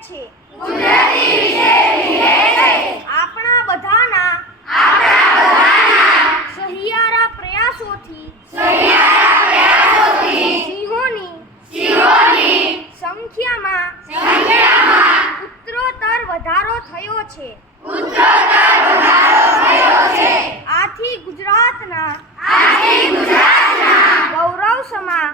છે આપણા બધાના સહિયારા પ્રયાસોથી સિંહોની સંખ્યામાં ઉત્તરોત્તર વધારો થયો છે આથી ગુજરાતના ગૌરવ સમા